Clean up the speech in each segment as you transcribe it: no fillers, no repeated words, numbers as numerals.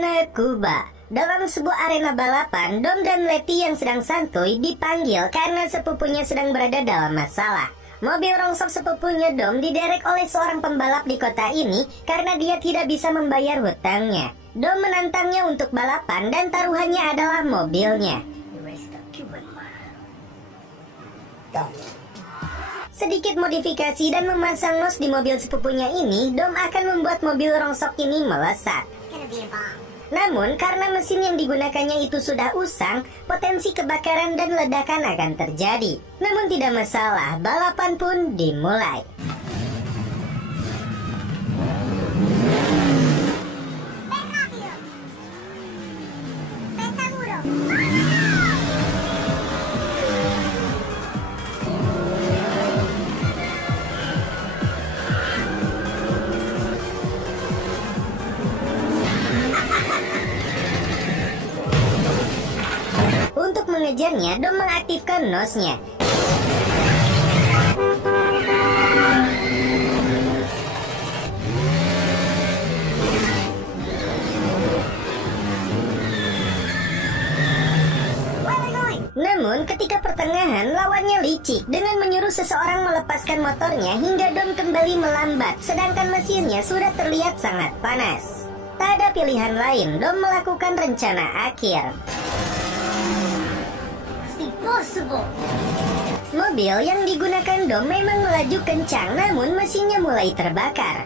Istana Kuba. Dalam sebuah arena balapan, Dom dan Letty yang sedang santuy dipanggil karena sepupunya sedang berada dalam masalah. Mobil rongsok sepupunya Dom diderek oleh seorang pembalap di kota ini karena dia tidak bisa membayar hutangnya. Dom menantangnya untuk balapan dan taruhannya adalah mobilnya. Sedikit modifikasi dan memasang nos di mobil sepupunya ini, Dom akan membuat mobil rongsok ini melesat. Namun, karena mesin yang digunakannya itu sudah usang, potensi kebakaran dan ledakan akan terjadi. Namun tidak masalah, balapan pun dimulai. Untuk mengejarnya, Dom mengaktifkan nos-nya. Namun, ketika pertengahan, lawannya licik dengan menyuruh seseorang melepaskan motornya hingga Dom kembali melambat, sedangkan mesinnya sudah terlihat sangat panas. Tak ada pilihan lain, Dom melakukan rencana akhir. Mobil yang digunakan Dom memang melaju kencang, namun mesinnya mulai terbakar.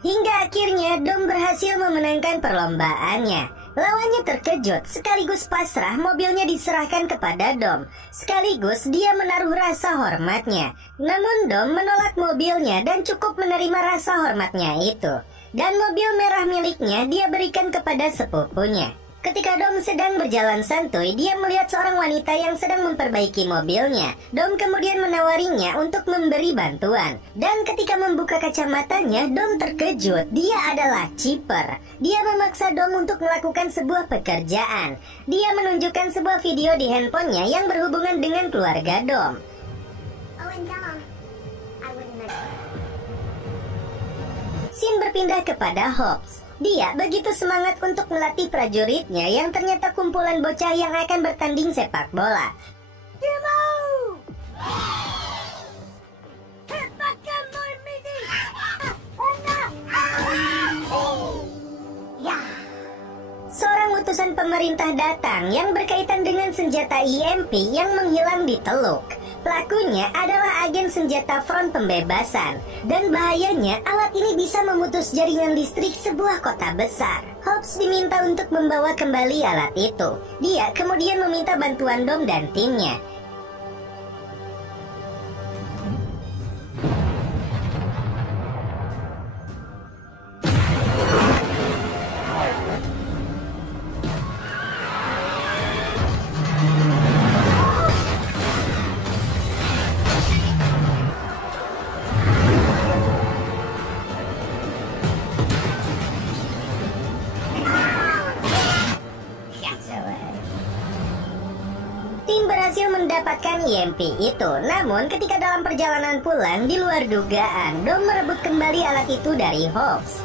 Hingga akhirnya Dom berhasil memenangkan perlombaannya. Lawannya terkejut, sekaligus pasrah mobilnya diserahkan kepada Dom. Sekaligus dia menaruh rasa hormatnya. Namun Dom menolak mobilnya dan cukup menerima rasa hormatnya itu. Dan mobil merah miliknya dia berikan kepada sepupunya. Ketika Dom sedang berjalan santuy, dia melihat seorang wanita yang sedang memperbaiki mobilnya. Dom kemudian menawarinya untuk memberi bantuan. Dan ketika membuka kacamatanya, Dom terkejut. Dia adalah Chipper. Dia memaksa Dom untuk melakukan sebuah pekerjaan. Dia menunjukkan sebuah video di handphonenya yang berhubungan dengan keluarga Dom. Scene berpindah kepada Hobbs. Dia begitu semangat untuk melatih prajuritnya yang ternyata kumpulan bocah yang akan bertanding sepak bola. Seorang utusan pemerintah datang yang berkaitan dengan senjata EMP yang menghilang di Teluk. Pelakunya adalah agen senjata Front Pembebasan. Dan bahayanya, alat ini bisa memutus jaringan listrik sebuah kota besar. Hobbs diminta untuk membawa kembali alat itu. Dia kemudian meminta bantuan Dom dan timnya. Tim berhasil mendapatkan EMP itu. Namun ketika dalam perjalanan pulang, di luar dugaan, Dom merebut kembali alat itu dari Hobbs.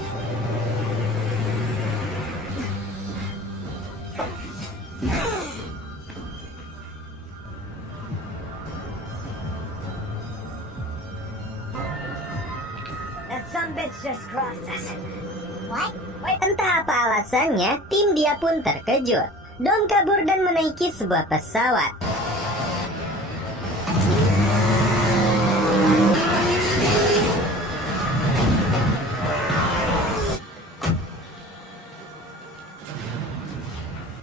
Entah apa alasannya, tim dia pun terkejut. Dom kabur dan menaiki sebuah pesawat.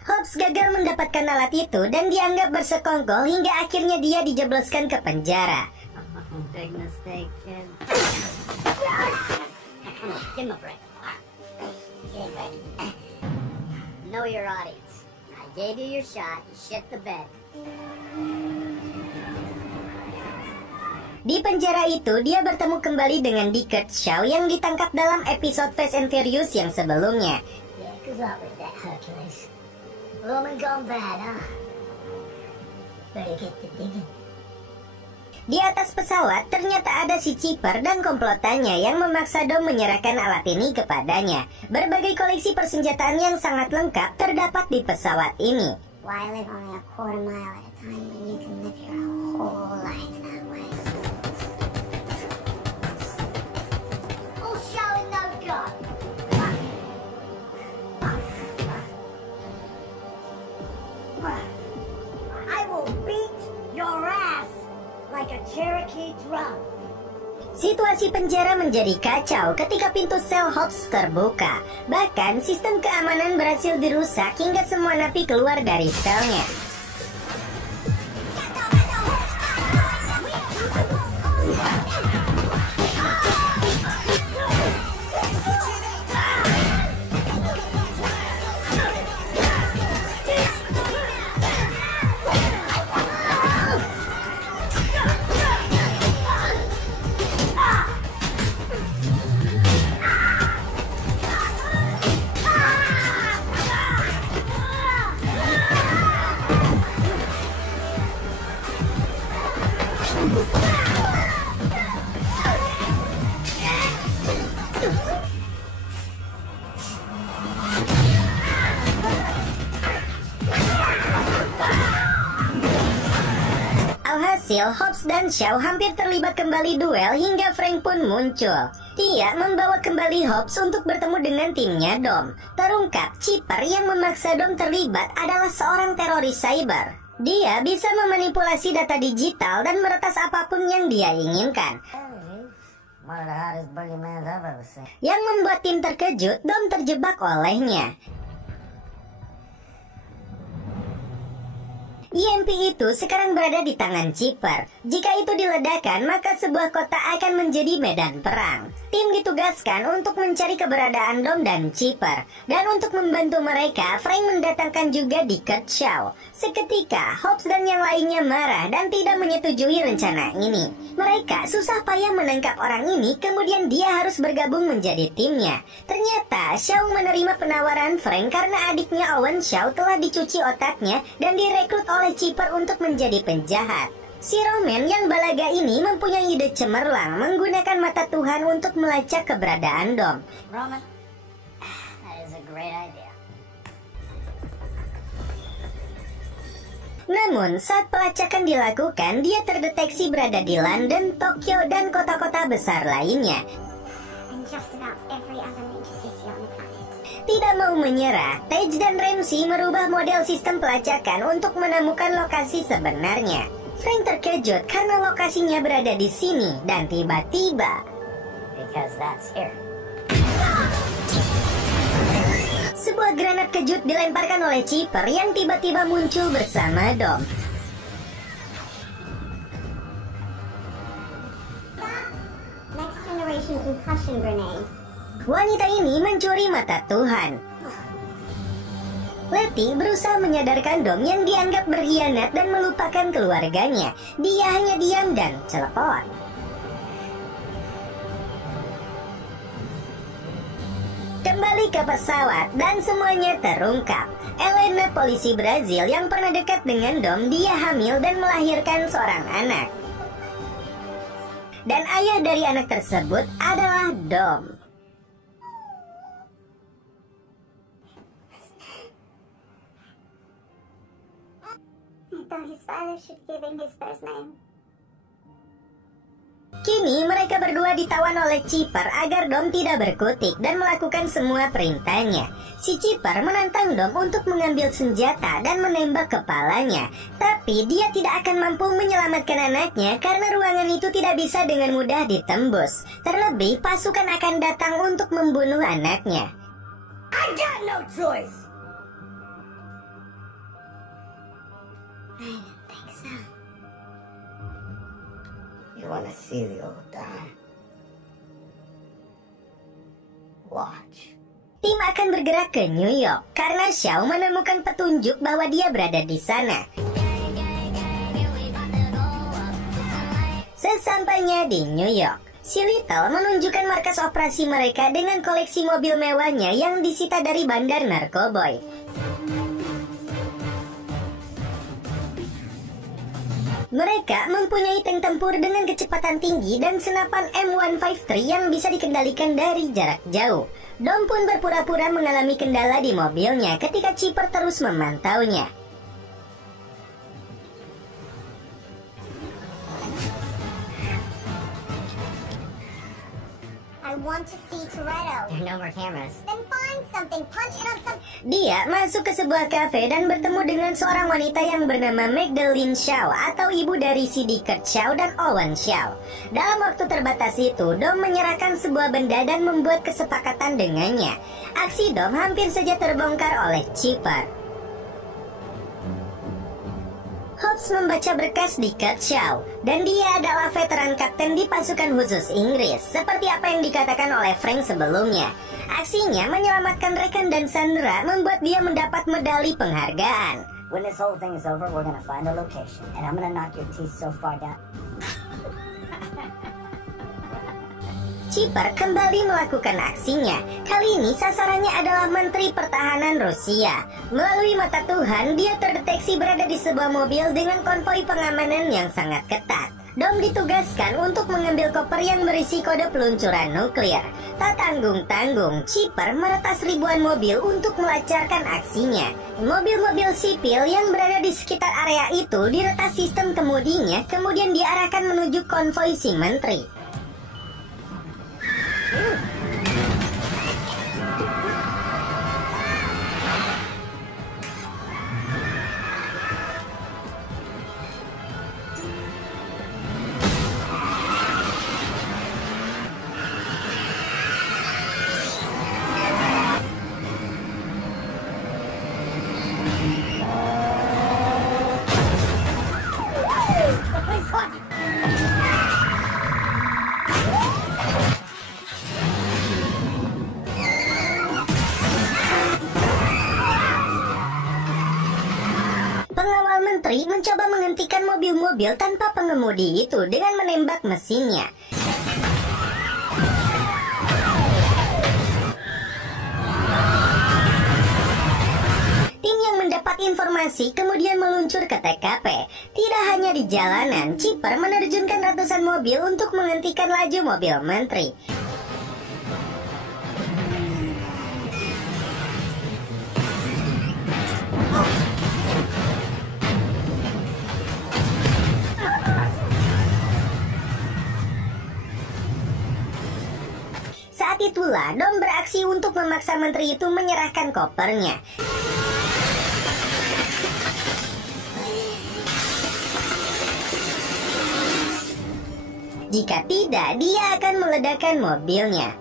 Hobbs gagal mendapatkan alat itu dan dianggap bersekongkol hingga akhirnya dia dijebloskan ke penjara. Big mistake, kid. Give him a break. Give him a break. Know your audience. I gave you your shot, you shit the bed. Di penjara itu, dia bertemu kembali dengan Deckard Shaw yang ditangkap dalam episode Fast and Furious yang sebelumnya. Yeah, good luck with that, Hercules. Woman gone bad, huh? Better get to digging. Di atas pesawat, ternyata ada si Chipper dan komplotannya yang memaksa Dom menyerahkan alat ini kepadanya. Berbagai koleksi persenjataan yang sangat lengkap terdapat di pesawat ini. Why live only a quarter mile at a time when you can live your whole life that way? Oh, showing no God. I will beat your ass like a Cherokee drum. Situasi penjara menjadi kacau ketika pintu sel Hobbs terbuka. Bahkan sistem keamanan berhasil dirusak hingga semua napi keluar dari selnya. Alhasil, Hobbs dan Shaw hampir terlibat kembali duel hingga Frank pun muncul. Dia membawa kembali Hobbs untuk bertemu dengan timnya Dom. Terungkap, Chipper yang memaksa Dom terlibat adalah seorang teroris cyber. Dia bisa memanipulasi data digital dan meretas apapun yang dia inginkan. Yang membuat tim terkejut, Dom terjebak olehnya. EMP itu sekarang berada di tangan Chipper. Jika itu diledakkan, maka sebuah kota akan menjadi medan perang. Tim ditugaskan untuk mencari keberadaan Dom dan Chipper. Dan untuk membantu mereka, Frank mendatangkan juga Deckard Shaw. Seketika, Hobbs dan yang lainnya marah dan tidak menyetujui rencana ini. Mereka susah payah menangkap orang ini, kemudian dia harus bergabung menjadi timnya. Ternyata, Shaw menerima penawaran Frank karena adiknya Owen Shaw telah dicuci otaknya dan direkrut oleh Chipper untuk menjadi penjahat. Si Roman yang balaga ini mempunyai ide cemerlang menggunakan mata Tuhan untuk melacak keberadaan Dom. Roman, that is a great idea. Namun, saat pelacakan dilakukan, dia terdeteksi berada di London, Tokyo, dan kota-kota besar lainnya. And just about every other major city on the planet. Tidak mau menyerah, Tage dan Ramsey merubah model sistem pelacakan untuk menemukan lokasi sebenarnya. Frank terkejut karena lokasinya berada di sini dan tiba-tiba Because that's here. sebuah granat kejut dilemparkan oleh Chipper yang tiba-tiba muncul bersama Dom. Next generation concussion grenade. Wanita ini mencuri mata Tuhan. Letty berusaha menyadarkan Dom yang dianggap berkhianat dan melupakan keluarganya. Dia hanya diam dan celepot. Kembali ke pesawat dan semuanya terungkap. Elena, polisi Brazil yang pernah dekat dengan Dom, dia hamil dan melahirkan seorang anak. Dan ayah dari anak tersebut adalah Dom. I thought his father should give him his first name. Kini mereka berdua ditawan oleh Chipper agar Dom tidak berkutik dan melakukan semua perintahnya. Si Chipper menantang Dom untuk mengambil senjata dan menembak kepalanya. Tapi dia tidak akan mampu menyelamatkan anaknya karena ruangan itu tidak bisa dengan mudah ditembus. Terlebih pasukan akan datang untuk membunuh anaknya. I got no choice. I didn't think so. You want to see the old die? Watch. Tim akan bergerak ke New York karena Shaw menemukan petunjuk bahwa dia berada di sana. Sesampainya di New York, si Little menunjukkan markas operasi mereka dengan koleksi mobil mewahnya yang disita dari bandar narkoboy. Mereka mempunyai tank tempur dengan kecepatan tinggi dan senapan M153 yang bisa dikendalikan dari jarak jauh. Dom pun berpura-pura mengalami kendala di mobilnya ketika Chipper terus memantaunya. I want to see Toretto. There are no more cameras. Then find something, punch in on some... Dia masuk ke sebuah kafe dan bertemu dengan seorang wanita yang bernama Magdalene Shaw atau ibu dari Sidney Kurt Shaw dan Owen Shaw. Dalam waktu terbatas itu, Dom menyerahkan sebuah benda dan membuat kesepakatan dengannya. Aksi Dom hampir saja terbongkar oleh Chipper. Hobbs membaca berkas di Kurt Shaw, dan dia adalah veteran kapten di pasukan khusus Inggris, seperti apa yang dikatakan oleh Frank sebelumnya. Aksinya menyelamatkan rekan dan sandera membuat dia mendapat medali penghargaan. When this whole thing is over, we're gonna find a location, and I'm gonna knock your teeth so far down. Chipper kembali melakukan aksinya. Kali ini sasarannya adalah Menteri Pertahanan Rusia. Melalui mata Tuhan, dia terdeteksi berada di sebuah mobil dengan konvoi pengamanan yang sangat ketat. Dom ditugaskan untuk mengambil koper yang berisi kode peluncuran nuklir. Tak tanggung-tanggung, Chipper meretas ribuan mobil untuk melancarkan aksinya. Mobil-mobil sipil yang berada di sekitar area itu diretas sistem kemudinya, kemudian diarahkan menuju konvoi si menteri. Pengawal menteri mencoba menghentikan mobil-mobil tanpa pengemudi itu dengan menembak mesinnya. Tim yang mendapat informasi kemudian meluncur ke TKP. Tidak hanya di jalanan, Chipper menerjunkan ratusan mobil untuk menghentikan laju mobil menteri. Saat itulah Dom beraksi untuk memaksa menteri itu menyerahkan kopernya. Jika tidak, dia akan meledakkan mobilnya.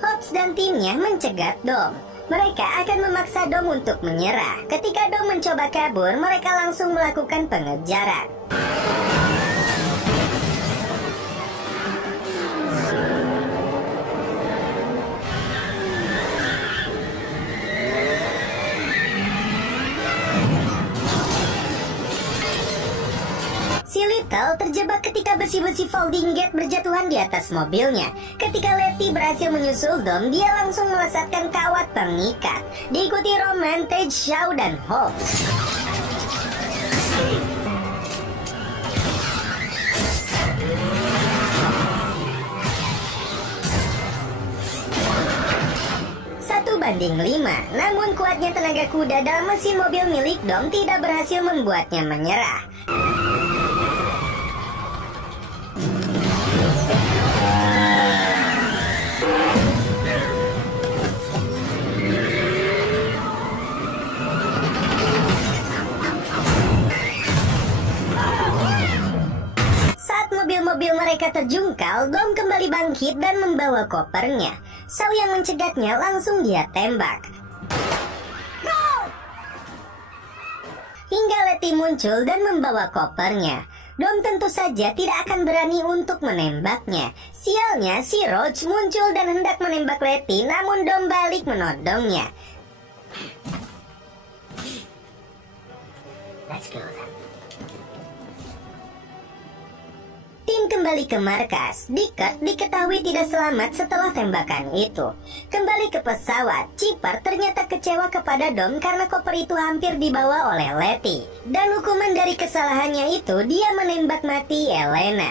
Hobbs dan timnya mencegat Dom. Mereka akan memaksa Dom untuk menyerah. Ketika Dom mencoba kabur, mereka langsung melakukan pengejaran. Si Little terjebak ketika besi-besi folding gate berjatuhan di atas mobilnya. Ketika Letty berhasil menyusul Dom, dia langsung melesatkan kawat pengikat. Diikuti Roman, Tej, Shaw, dan Hobbs. Satu banding 5, namun kuatnya tenaga kuda dalam mesin mobil milik Dom tidak berhasil membuatnya menyerah. Mobil mereka terjungkal, Dom kembali bangkit dan membawa kopernya. Shaw yang mencegatnya langsung dia tembak. Hingga Letty muncul dan membawa kopernya. Dom tentu saja tidak akan berani untuk menembaknya. Sialnya, si Roach muncul dan hendak menembak Letty, namun Dom balik menodongnya. Let's go then. Tim kembali ke markas. Dickert diketahui tidak selamat setelah tembakan itu. Kembali ke pesawat, Chipper ternyata kecewa kepada Dom karena koper itu hampir dibawa oleh Letty. Dan hukuman dari kesalahannya itu, dia menembak mati Elena.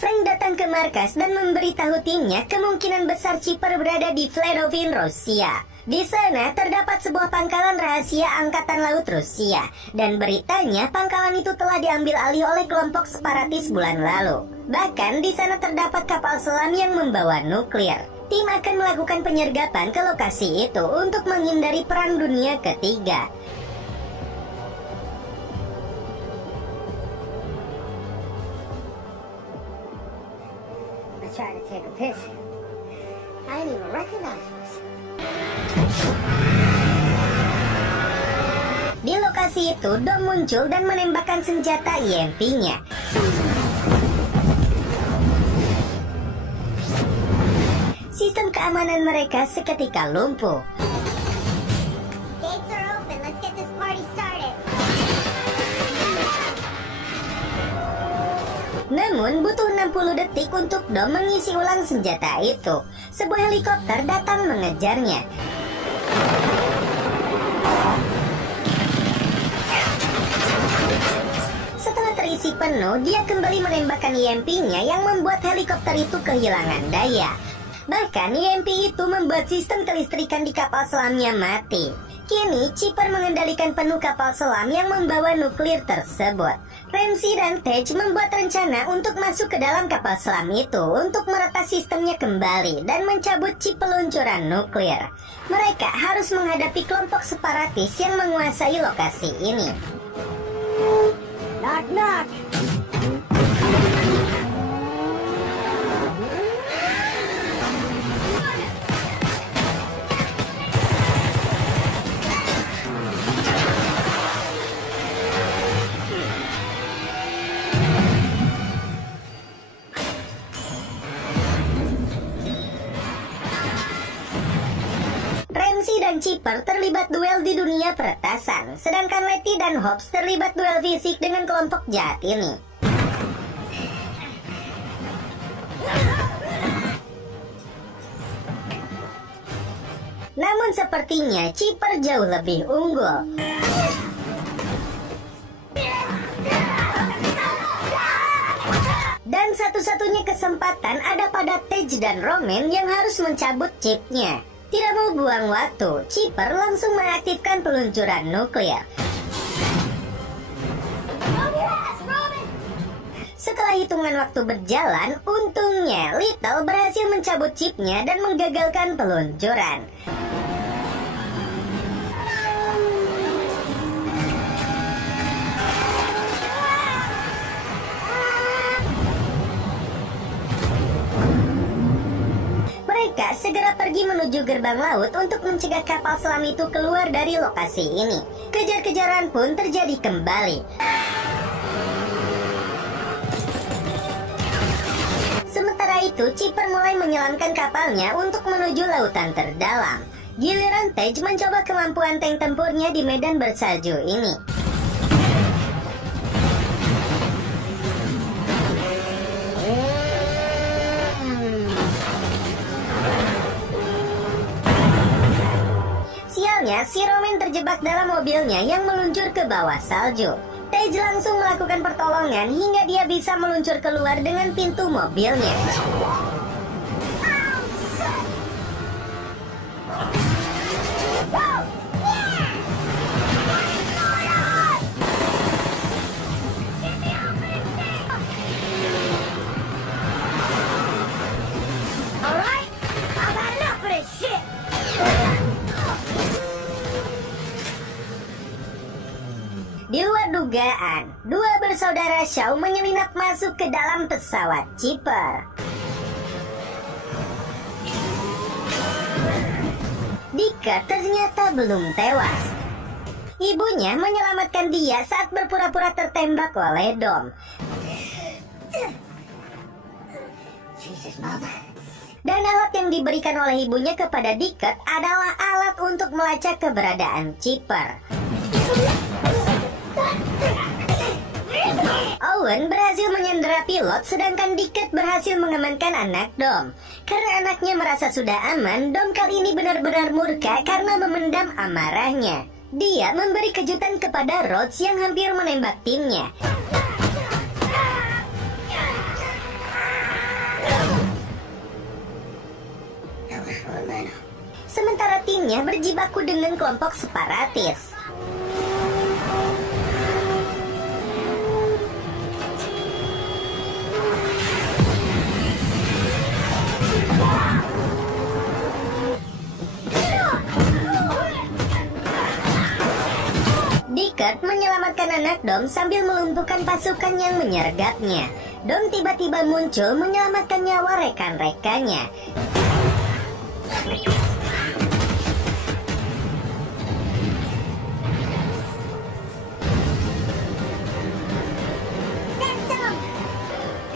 Frank datang ke markas dan memberitahu timnya kemungkinan besar Chipper berada di Fledovin, Rusia. Di sana terdapat sebuah pangkalan rahasia Angkatan Laut Rusia, dan beritanya pangkalan itu telah diambil alih oleh kelompok separatis bulan lalu. Bahkan di sana terdapat kapal selam yang membawa nuklir. Tim akan melakukan penyergapan ke lokasi itu untuk menghindari Perang Dunia Ketiga. I tried to take a piss. I didn't even recognize myself. Di lokasi itu, Dom muncul dan menembakkan senjata EMP-nya. Sistem keamanan mereka seketika lumpuh. Gates are open. Let's get this party started. Namun butuh 60 detik untuk Dom mengisi ulang senjata itu. Sebuah helikopter datang mengejarnya. Setelah terisi penuh, dia kembali menembakkan EMP-nya yang membuat helikopter itu kehilangan daya. Bahkan EMP itu membuat sistem kelistrikan di kapal selamnya mati. Kini Chipper mengendalikan penuh kapal selam yang membawa nuklir tersebut. Ramsey dan Tej membuat rencana untuk masuk ke dalam kapal selam itu untuk meretas sistemnya kembali dan mencabut chip peluncuran nuklir. Mereka harus menghadapi kelompok separatis yang menguasai lokasi ini. Knock, knock. Ramsey dan Chipper terlibat duel di dunia peretasan, sedangkan Letty dan Hobbs terlibat duel fisik dengan kelompok jahat ini. Namun sepertinya Chipper jauh lebih unggul. Dan satu-satunya kesempatan ada pada Tej dan Roman yang harus mencabut chipnya. Tidak mau buang waktu, Chipper langsung mengaktifkan peluncuran nuklir. Setelah hitungan waktu berjalan, untungnya Little berhasil mencabut chipnya dan menggagalkan peluncuran. Mereka segera pergi menuju gerbang laut untuk mencegah kapal selam itu keluar dari lokasi ini. Kejar-kejaran pun terjadi kembali. Sementara itu, Chipper mulai menyelamkan kapalnya untuk menuju lautan terdalam. Giliran Tej mencoba kemampuan tank tempurnya di medan bersalju ini. Sialnya, si Roman terjebak dalam mobilnya yang meluncur ke bawah salju. Tej langsung melakukan pertolongan hingga dia bisa meluncur keluar dengan pintu mobilnya. Di luar dugaan, dua bersaudara Shaw menyelinap masuk ke dalam pesawat Chipper. Dickert ternyata belum tewas. Ibunya menyelamatkan dia saat berpura-pura tertembak oleh Dom. Jesus, Mom. Dan alat yang diberikan oleh ibunya kepada Dickert adalah alat untuk melacak keberadaan Chipper. Owen berhasil menyandera pilot, sedangkan Dickert berhasil mengamankan anak Dom. Karena anaknya merasa sudah aman, Dom kali ini benar-benar murka karena memendam amarahnya. Dia memberi kejutan kepada Rhodes yang hampir menembak timnya. Sementara timnya berjibaku dengan kelompok separatis. Dickert menyelamatkan anak Dom sambil melumpuhkan pasukan yang menyergapnya. Dom tiba-tiba muncul menyelamatkan nyawa rekan-rekannya.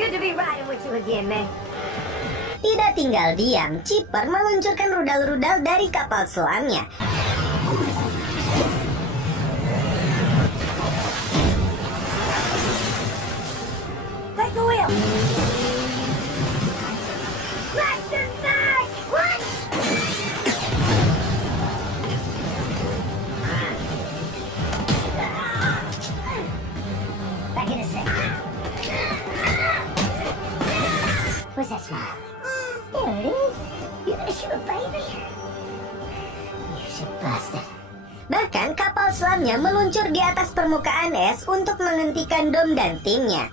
Good to be riding with you again, man. Tidak tinggal diam, Chipper meluncurkan rudal-rudal dari kapal selamnya. Take the wheel. Blaster back. What? Back in a sec. Where's that smile? There it is. You're gonna shoot a baby? You sick bastard. Bahkan kapal selamnya meluncur di atas permukaan es untuk menghentikan Dom dan timnya.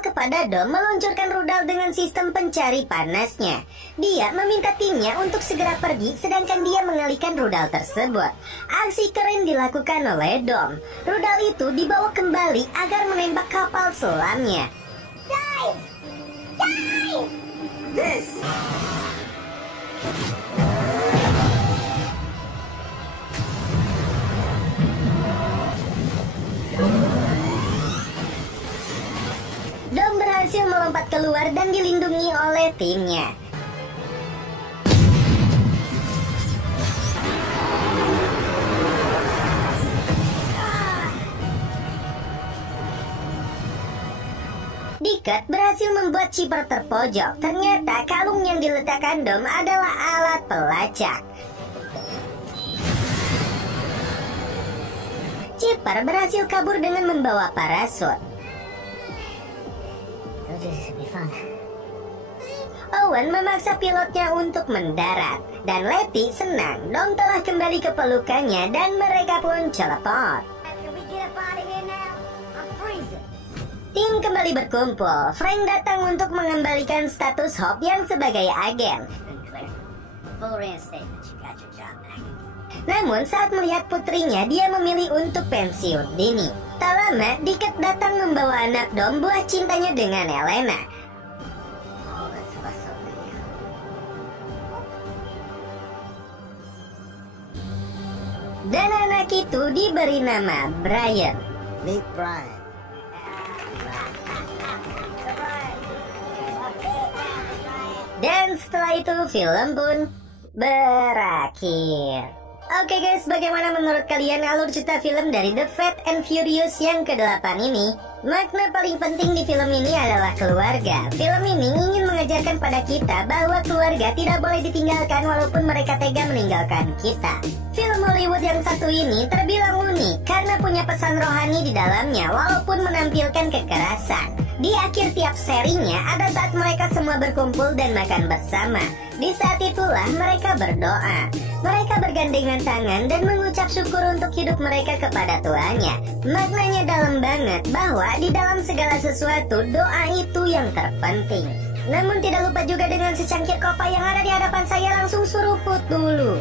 Kepada Dom meluncurkan rudal dengan sistem pencari panasnya. Dia meminta timnya untuk segera pergi, sedangkan dia mengalihkan rudal tersebut. Aksi keren dilakukan oleh Dom. Rudal itu dibawa kembali agar menembak kapal selamnya. Dive! Dive! This! Dom berhasil melompat keluar dan dilindungi oleh timnya. Dickert berhasil membuat Chipper terpojok. Ternyata kalung yang diletakkan Dom adalah alat pelacak. Chipper berhasil kabur dengan membawa parasut. This will be fun. Owen memaksa pilotnya untuk mendarat, dan Letty senang Dom telah kembali ke pelukannya dan mereka pun celepot. Can we get up out of here now? I'm freezing. Tim kembali berkumpul. Frank datang untuk mengembalikan status Hope yang sebagai agen. Full reinstatement. You got your job back. Namun saat melihat putrinya, dia memilih untuk pensiun dini. Tak lama, Dickert datang membawa anak Dom, buah cintanya dengan Elena. Oh, that's what's up with you. Dan anak itu diberi nama Brian. Meet Brian. Dan setelah itu film pun berakhir. Oke guys, bagaimana menurut kalian alur cerita film dari The Fast and Furious yang ke-8 ini? Makna paling penting di film ini adalah keluarga. Film ini ingin mengajarkan pada kita bahwa keluarga tidak boleh ditinggalkan walaupun mereka tega meninggalkan kita. Film Hollywood yang satu ini terbilang unik karena punya pesan rohani di dalamnya walaupun menampilkan kekerasan. Di akhir tiap serinya ada saat mereka semua berkumpul dan makan bersama. Di saat itulah mereka berdoa. Mereka bergandengan dengan tangan dan mengucap syukur untuk hidup mereka kepada tuannya. Maknanya dalam banget bahwa di dalam segala sesuatu doa itu yang terpenting. Namun tidak lupa juga dengan secangkir kopi yang ada di hadapan saya langsung seruput dulu.